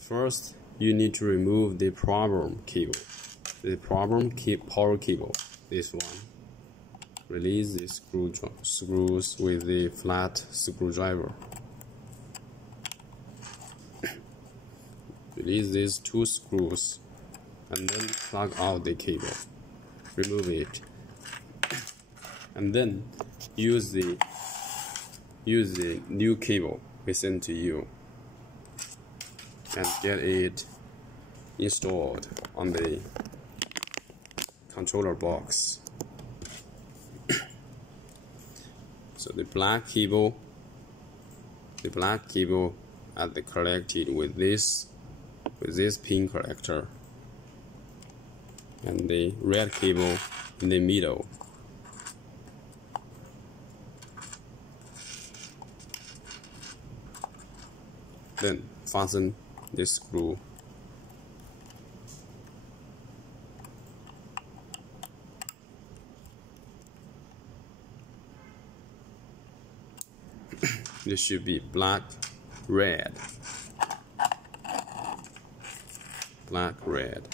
First, you need to remove the problem cable. The power cable, this one. Release the screws with the flat screwdriver. Release these two screws and then plug out the cable. Remove it. And then use the new cable we sent to you and get it installed on the controller box. So the black cable are connected with this pin collector, and the red cable in the middle. Then fasten this screw. This should be black, red. Black, red.